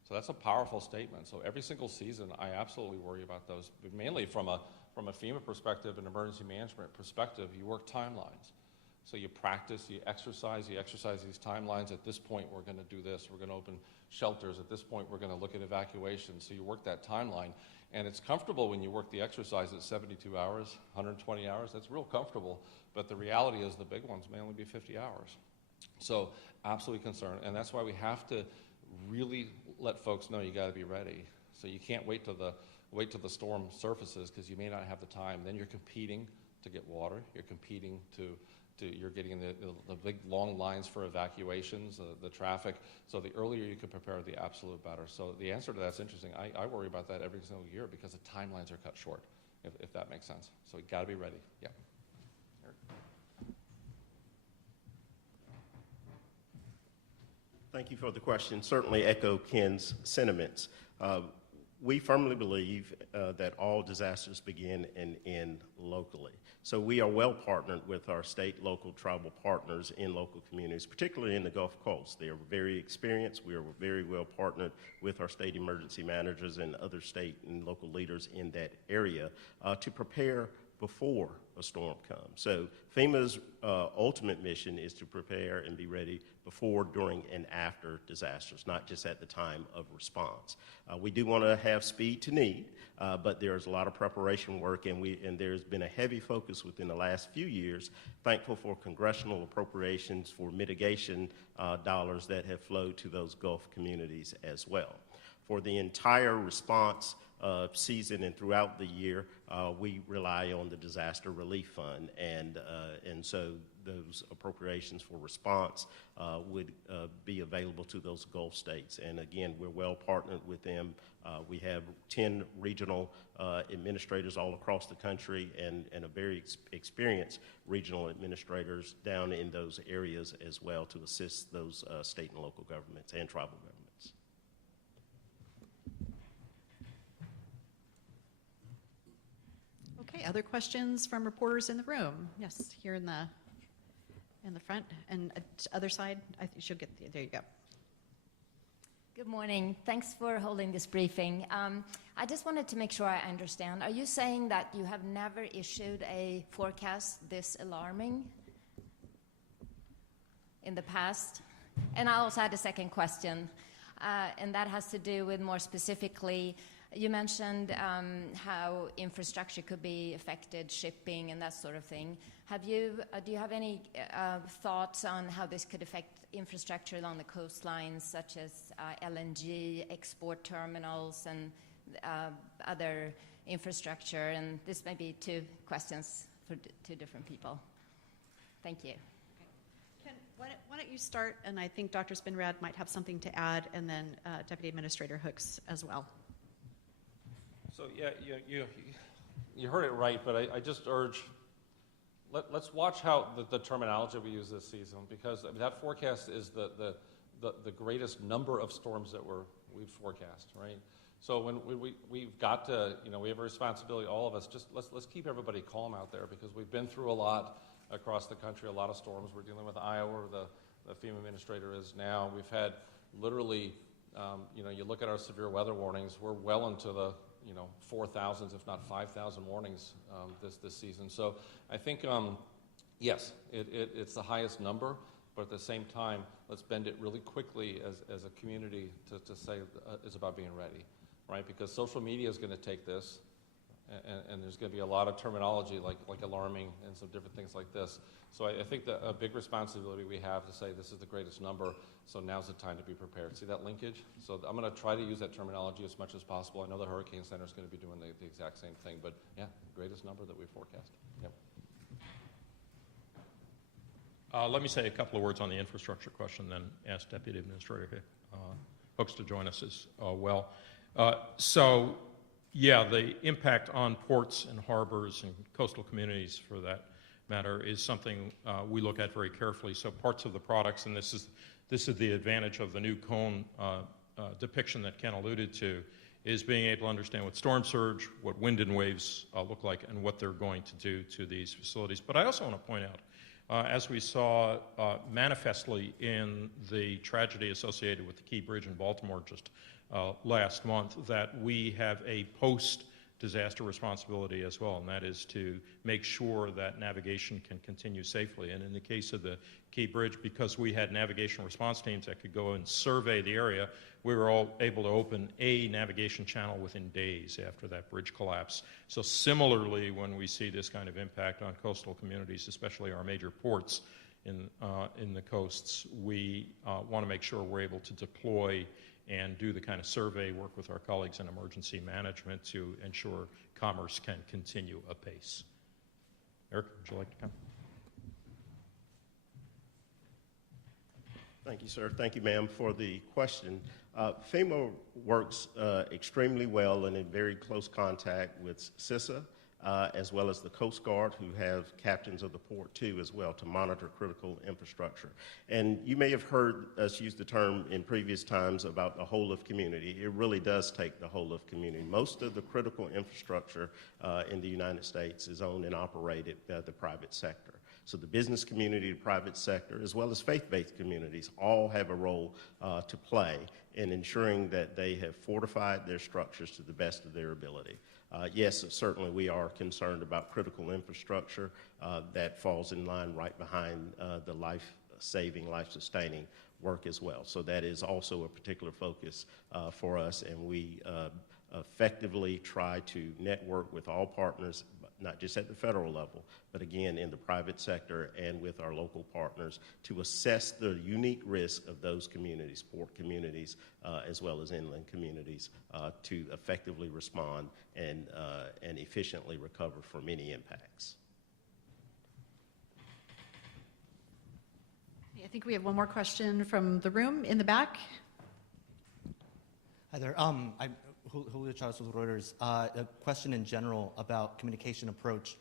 So that's a powerful statement. So every single season, I absolutely worry about those, but mainly from a FEMA perspective and emergency management perspective. You work timelines. So you practice, you exercise these timelines. At this point, we're going to do this. We're going to open shelters. At this point, we're going to look at evacuation. So you work that timeline. And it's comfortable when you work the exercise at 72 hours, 120 hours. That's real comfortable. But the reality is the big ones may only be 50 hours. So absolutely concerned. And that's why we have to really let folks know you got to be ready. So you can't wait till the storm surfaces because you may not have the time. Then you're competing to get water. You're competing you're getting the big long lines for evacuations, the traffic. So the earlier you can prepare, the absolute better. So the answer to that's interesting. I worry about that every single year because the timelines are cut short, if that makes sense. So you got to be ready. Yeah. Thank you for the question. Certainly echo Ken's sentiments. We firmly believe that all disasters begin and end locally. So we are well partnered with our state, local, tribal partners in local communities, particularly in the Gulf Coast. They are very experienced. We are very well partnered with our state emergency managers and other state and local leaders in that area to prepare before a storm comes. So FEMA's ultimate mission is to prepare and be ready before, during, and after disasters, not just at the time of response. We do want to have speed to need, but there's a lot of preparation work, and there's been a heavy focus within the last few years, thankful for congressional appropriations for mitigation dollars that have flowed to those Gulf communities as well. For the entire response season and throughout the year, we rely on the Disaster Relief Fund, and so those appropriations for response would be available to those Gulf states. And again, we're well partnered with them. We have 10 regional administrators all across the country and a very experienced regional administrators down in those areas as well to assist those state and local governments and tribal governments. Okay, other questions from reporters in the room? Yes, here in the front and other side. I think she'll get there. You go. Good morning. Thanks for holding this briefing. I just wanted to make sure I understand. Are you saying that you have never issued a forecast this alarming in the past? And I also had a second question, and that has to do with more specifically, you mentioned how infrastructure could be affected, shipping and that sort of thing. Do you have any thoughts on how this could affect infrastructure along the coastlines, such as LNG, export terminals, and other infrastructure? And this may be two questions for two different people. Thank you. Ken, why don't you start, and I think Dr. Spinrad might have something to add, and then Deputy Administrator Hooks as well. So yeah, you heard it right, but I just urge, let's watch how the terminology we use this season, because that forecast is the greatest number of storms that we've forecast, right? So when we've got to, we have a responsibility, all of us, just let's keep everybody calm out there, because we've been through a lot across the country, a lot of storms. We're dealing with Iowa, the FEMA administrator is now. We've had literally, you look at our severe weather warnings, we're well into the 4,000s, if not 5,000 warnings this season. So I think, yes, it's the highest number, but at the same time, let's bend it really quickly as a community to say it's about being ready, right? Because social media is going to take this, and there's going to be a lot of terminology like alarming and some different things like this. So I think that a big responsibility we have to say this is the greatest number, so now's the time to be prepared. See that linkage? So I'm going to try to use that terminology as much as possible. I know the Hurricane Center is going to be doing the exact same thing, but yeah, greatest number that we forecast. Yep. Let me say a couple of words on the infrastructure question, then ask Deputy Administrator Hooks to join us as well. So, yeah, the impact on ports and harbors and coastal communities, for that matter, is something we look at very carefully. So parts of the products, and this is the advantage of the new cone depiction that Ken alluded to, is being able to understand what storm surge, what wind and waves look like, and what they're going to do to these facilities. But I also want to point out, as we saw manifestly in the tragedy associated with the Key Bridge in Baltimore just last month, that we have a post-disaster responsibility as well, and that is to make sure that navigation can continue safely. And in the case of the Key Bridge, because we had navigation response teams that could go and survey the area, we were all able to open a navigation channel within days after that bridge collapse. So similarly, when we see this kind of impact on coastal communities, especially our major ports in the coasts, we want to make sure we're able to deploy and do the kind of survey work with our colleagues in emergency management to ensure commerce can continue apace. Eric, would you like to come? Thank you, sir. Thank you, ma'am, for the question. FEMA works extremely well and in very close contact with CISA, as well as the Coast Guard, who have captains of the port too as well, to monitor critical infrastructure. And you may have heard us use the term in previous times about the whole of community. It really does take the whole of community. Most of the critical infrastructure in the United States is owned and operated by the private sector. So the business community, the private sector, as well as faith-based communities, all have a role to play in ensuring that they have fortified their structures to the best of their ability. Yes, certainly we are concerned about critical infrastructure that falls in line right behind the life-saving, life-sustaining work as well. So that is also a particular focus for us, and we effectively try to network with all partners, not just at the federal level, but again in the private sector and with our local partners to assess the unique risk of those communities, port communities, as well as inland communities, to effectively respond and efficiently recover from any impacts. I think we have one more question from the room in the back. Hi there. I'm Julio Chavez with Reuters. A question in general about communication approach.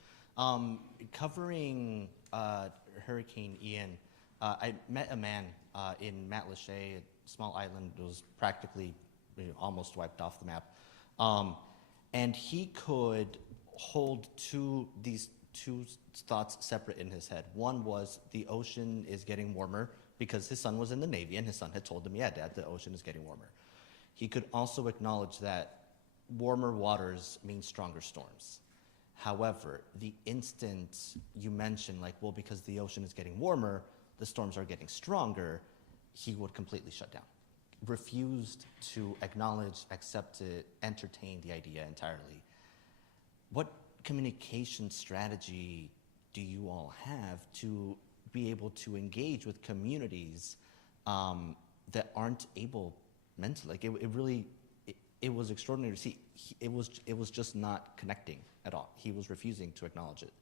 Covering Hurricane Ian, I met a man in Matlacha, a small island that was practically almost wiped off the map. And he could hold these two thoughts separate in his head. One was the ocean is getting warmer because his son was in the Navy and his son had told him, yeah, Dad, the ocean is getting warmer. He could also acknowledge that warmer waters mean stronger storms. However, the instant you mention, like, well, because the ocean is getting warmer, the storms are getting stronger, he would completely shut down. Refused to acknowledge, accept it, entertain the idea entirely. What communication strategy do you all have to be able to engage with communities that aren't able mentally? Like it was extraordinary to see. It was just not connecting at all. He was refusing to acknowledge it.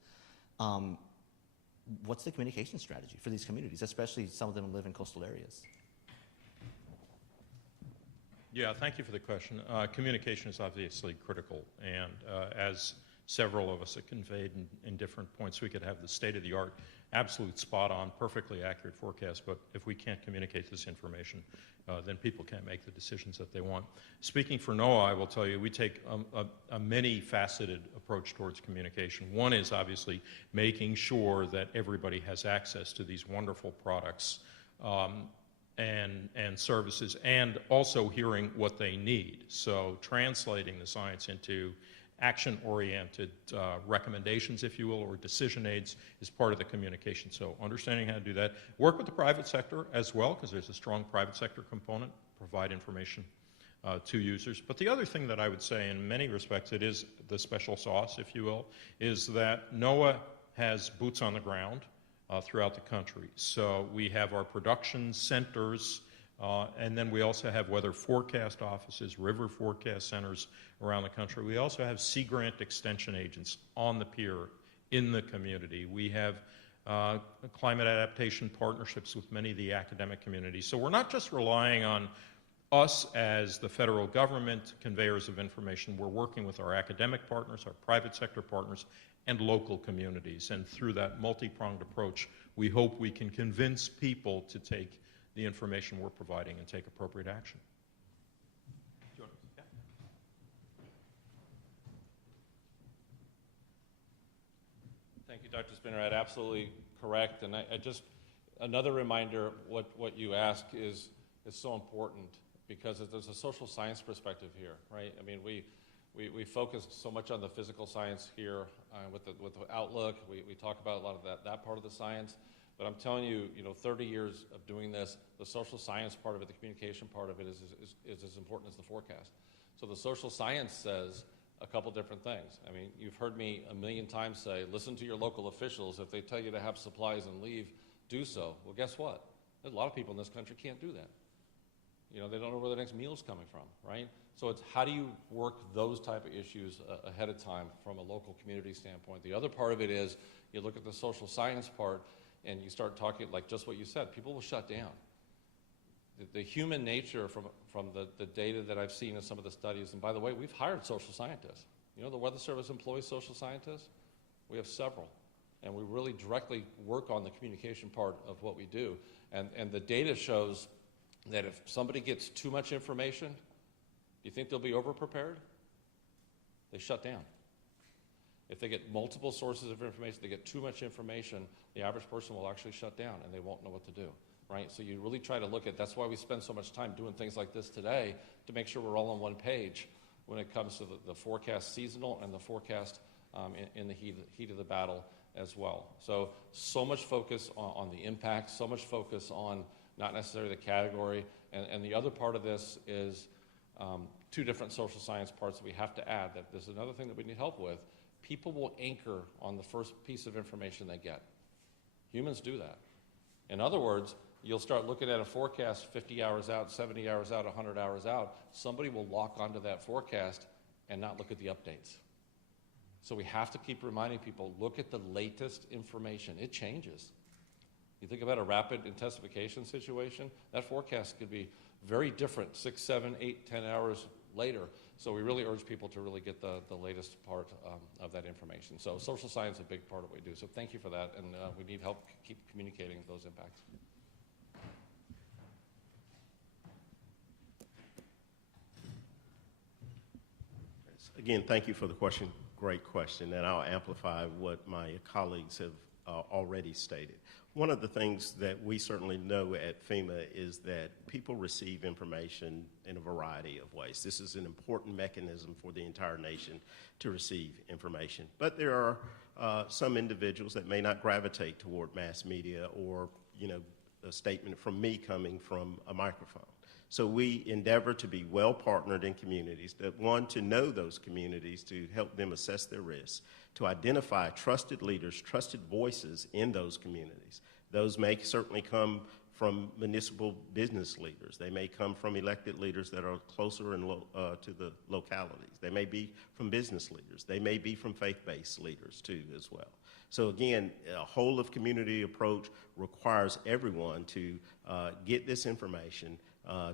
What's the communication strategy for these communities, especially some of them live in coastal areas? Yeah, thank you for the question. Communication is obviously critical, and as several of us have conveyed in different points, we could have the state-of-the-art, absolute spot-on, perfectly accurate forecast, but if we can't communicate this information, then people can't make the decisions that they want. Speaking for NOAA, I will tell you, we take a many-faceted approach towards communication. One is obviously making sure that everybody has access to these wonderful products and services, and also hearing what they need. So translating the science into action-oriented recommendations, if you will, or decision aids is part of the communication. So understanding how to do that. Work with the private sector as well, because there's a strong private sector component, provide information to users. But the other thing that I would say, in many respects, it is the special sauce, if you will, is that NOAA has boots on the ground throughout the country. So we have our production centers, and then we also have weather forecast offices, river forecast centers around the country. We also have Sea Grant extension agents on the pier in the community. We have climate adaptation partnerships with many of the academic communities. So we're not just relying on us as the federal government conveyors of information. We're working with our academic partners, our private sector partners, and local communities. And through that multi-pronged approach, we hope we can convince people to take the information we're providing and take appropriate action. Thank you, Dr. Spinrad. Absolutely correct. And I just, another reminder, what you ask is so important, because there's a social science perspective here, right? I mean, we focus so much on the physical science here with the outlook. We talk about a lot of that part of the science. But I'm telling you, 30 years of doing this, the social science part of it, the communication part of it is as important as the forecast. So the social science says a couple different things. I mean, you've heard me a million times say, listen to your local officials. If they tell you to have supplies and leave, do so. Well, guess what? There's a lot of people in this country can't do that. They don't know where the next meal's coming from, right? So it's how do you work those type of issues ahead of time from a local community standpoint. The other part of it is you look at the social science part and you start talking, like just what you said, people will shut down. The human nature from the data that I've seen in some of the studies, and by the way, we've hired social scientists. The Weather Service employs social scientists. We have several. And we really directly work on the communication part of what we do. And the data shows that if somebody gets too much information, do you think they'll be over-prepared? They shut down. If they get multiple sources of information, they get too much information, the average person will actually shut down and they won't know what to do, right? So you really try to look at, that's why we spend so much time doing things like this today, to make sure we're all on one page when it comes to the forecast seasonal and the forecast in the heat of the battle as well. So much focus on the impact, so much focus on not necessarily the category. And the other part of this is two different social science parts that we have to add. That there's another thing that we need help with. People will anchor on the first piece of information they get. Humans do that. In other words, you'll start looking at a forecast 50 hours out, 70 hours out, 100 hours out. Somebody will lock onto that forecast and not look at the updates. So we have to keep reminding people, look at the latest information. It changes. You think about a rapid intensification situation, that forecast could be very different 6, 7, 8, 10 hours later. So we really urge people to really get the latest part of that information. So social science is a big part of what we do. So thank you for that, and we need help keep communicating those impacts. Again, thank you for the question. Great question, and I'll amplify what my colleagues have already stated. One of the things that we certainly know at FEMA is that people receive information in a variety of ways. This is an important mechanism for the entire nation to receive information. But there are some individuals that may not gravitate toward mass media or, a statement from me coming from a microphone. So we endeavor to be well partnered in communities, that one, to know those communities, to help them assess their risks, to identify trusted leaders, trusted voices in those communities. Those may certainly come from municipal business leaders. They may come from elected leaders that are closer to the localities. They may be from business leaders. They may be from faith-based leaders too as well. So again, a whole of community approach requires everyone to get this information,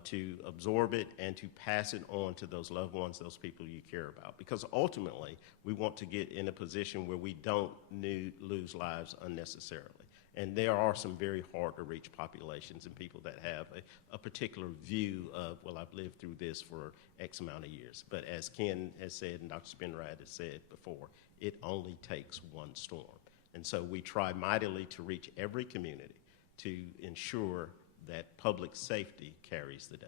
to absorb it, and to pass it on to those loved ones, those people you care about. Because ultimately, we want to get in a position where we don't lose lives unnecessarily. And there are some very hard to reach populations and people that have a particular view of, well, I've lived through this for X amount of years. But as Ken has said and Dr. Spinrad has said before, it only takes one storm. And so we try mightily to reach every community to ensure that public safety carries the day.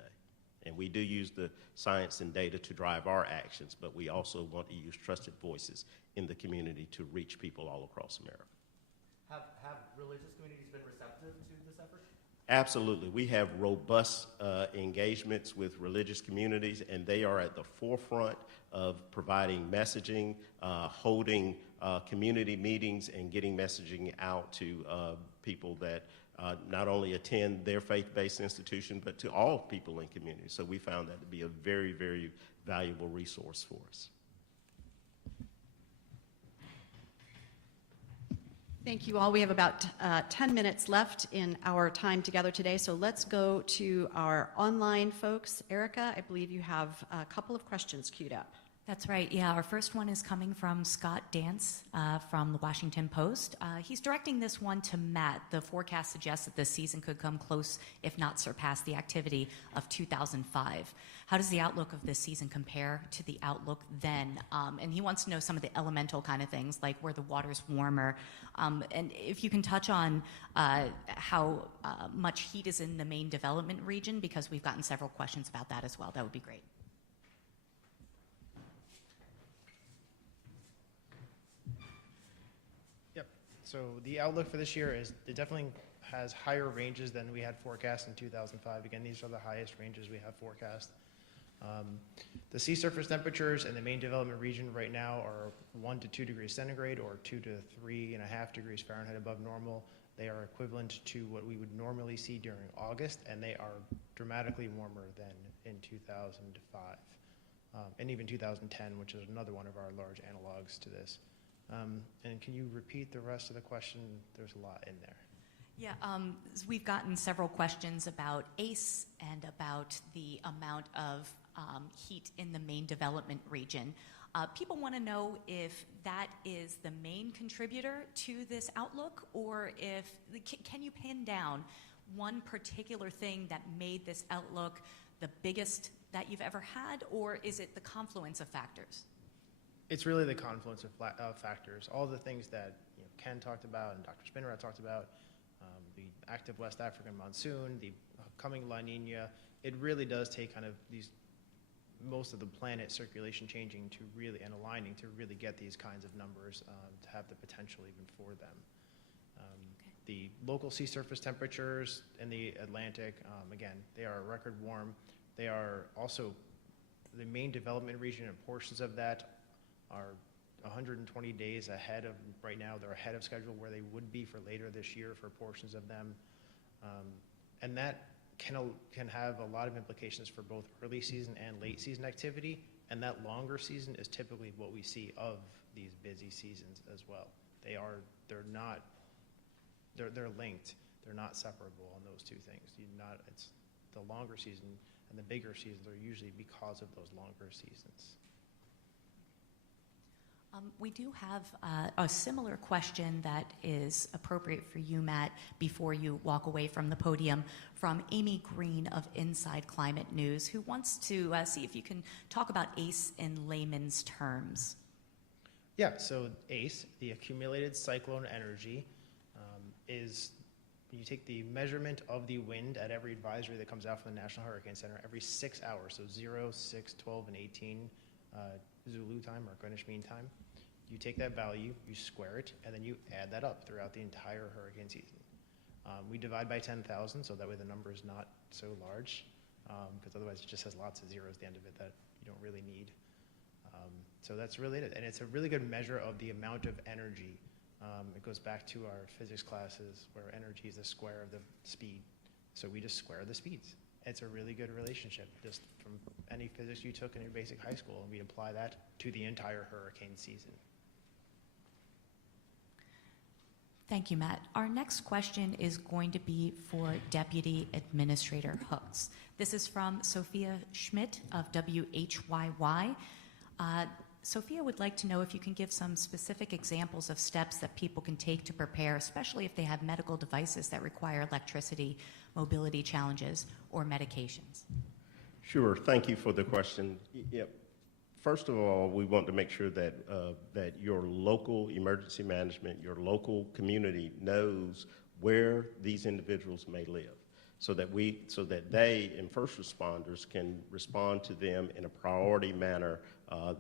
And we do use the science and data to drive our actions, but we also want to use trusted voices in the community to reach people all across America. Have religious communities been receptive to this effort? Absolutely. We have robust engagements with religious communities, and they are at the forefront of providing messaging, holding community meetings, and getting messaging out to people that not only attend their faith-based institution, but to all people in communities. So we found that to be a very, very valuable resource for us. Thank you all. We have about 10 minutes left in our time together today, so let's go to our online folks. Erica, I believe you have a couple of questions queued up. That's right. Yeah, our first one is coming from Scott Dance from the Washington Post. He's directing this one to Matt. The forecast suggests that this season could come close, if not surpass, the activity of 2005. How does the outlook of this season compare to the outlook then? And he wants to know some of the elemental kind of things, like where the water's warmer. And if you can touch on how much heat is in the main development region, because we've gotten several questions about that as well, that would be great. So the outlook for this year is it definitely has higher ranges than we had forecast in 2005. Again, these are the highest ranges we have forecast. The sea surface temperatures in the main development region right now are 1 to 2 degrees centigrade or 2 to 3.5 degrees Fahrenheit above normal. They are equivalent to what we would normally see during August, and they are dramatically warmer than in 2005 and even 2010, which is another one of our large analogs to this. And can you repeat the rest of the question? There's a lot in there. Yeah, we've gotten several questions about ACE and about the amount of heat in the main development region. People want to know if that is the main contributor to this outlook, or if, can you pin down one particular thing that made this outlook the biggest that you've ever had, or is it the confluence of factors? It's really the confluence of factors. All the things that Ken talked about and Dr. Spinrad talked about, the active West African monsoon, the coming La Nina, it really does take kind of most of the planet circulation changing to really, and aligning to really get these kinds of numbers to have the potential even for them. The local sea surface temperatures in the Atlantic, again, they are record warm. They are also the main development region, and portions of that are 120 days ahead of, right now they're ahead of schedule where they would be for later this year for portions of them. And that can have a lot of implications for both early season and late season activity, and that longer season is typically what we see of these busy seasons as well. They're linked. They're not separable on those two things. It's the longer season and the bigger seasons are usually because of those longer seasons. We do have a similar question that is appropriate for you, Matt, before you walk away from the podium, from Amy Green of Inside Climate News, who wants to see if you can talk about ACE in layman's terms. Yeah, so ACE, the accumulated cyclone energy, is you take the measurement of the wind at every advisory that comes out from the National Hurricane Center every 6 hours, so 0, 6, 12, and 18 Zulu time or Greenwich Mean Time. You take that value, you square it, and then you add that up throughout the entire hurricane season. We divide by 10,000, so that way the number is not so large, because otherwise it just has lots of zeros at the end of it that you don't really need. So that's really it, and it's a really good measure of the amount of energy. It goes back to our physics classes where energy is the square of the speed. So we just square the speeds. It's a really good relationship, just from any physics you took in your basic high school, and we apply that to the entire hurricane season. Thank you, Matt. Our next question is going to be for Deputy Administrator Hooks. This is from Sophia Schmidt of WHYY. Sophia would like to know if you can give some specific examples of steps that people can take to prepare, especially if they have medical devices that require electricity, mobility challenges, or medications. Sure. Thank you for the question. Yep. First of all, we want to make sure that that your local emergency management, your local community knows where these individuals may live, so that they and first responders can respond to them in a priority manner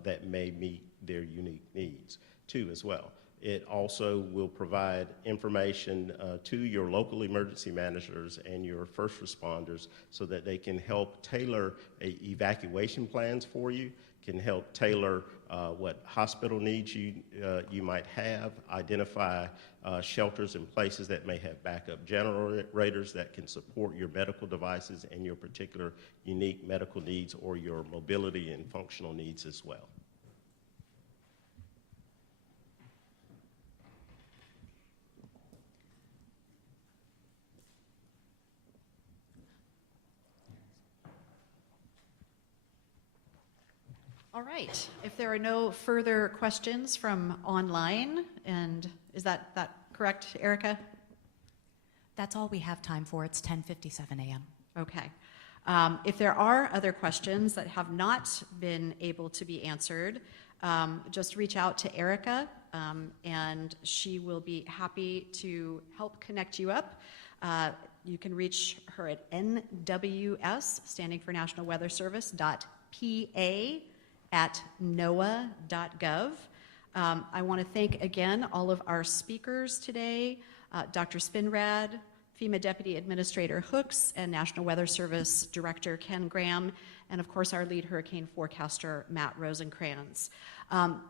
that may meet their unique needs too as well. It also will provide information to your local emergency managers and your first responders so that they can help tailor evacuation plans for you, can help tailor what hospital needs you might have, identify shelters and places that may have backup generators that can support your medical devices and your particular unique medical needs or your mobility and functional needs as well. All right. If there are no further questions from online, and is that correct, Erica? That's all we have time for. It's 10:57 a.m. Okay. If there are other questions that have not been able to be answered, just reach out to Erica, and she will be happy to help connect you up. You can reach her at NWS, standing for National Weather Service, .pa@noaa.gov. I want to thank again all of our speakers today, Dr. Spinrad, FEMA Deputy Administrator Hooks, and National Weather Service Director Ken Graham, and of course our lead hurricane forecaster, Matt Rosencrantz.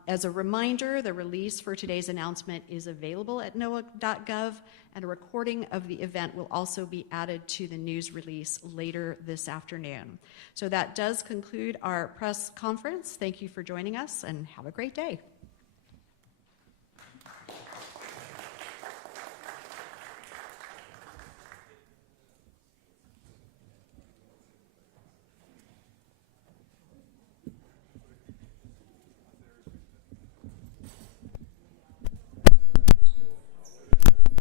As a reminder, the release for today's announcement is available at NOAA.gov, and a recording of the event will also be added to the news release later this afternoon. So that does conclude our press conference. Thank you for joining us, and have a great day.